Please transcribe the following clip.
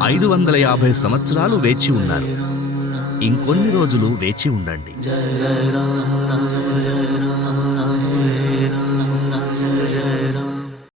550 సంవత్సరాలు వేచి ఉన్నారు. ఇంకొన్ని రోజులు వేచి ఉండండి. జయ జయ రామ రామ జయ రామ రామ హరే రామ.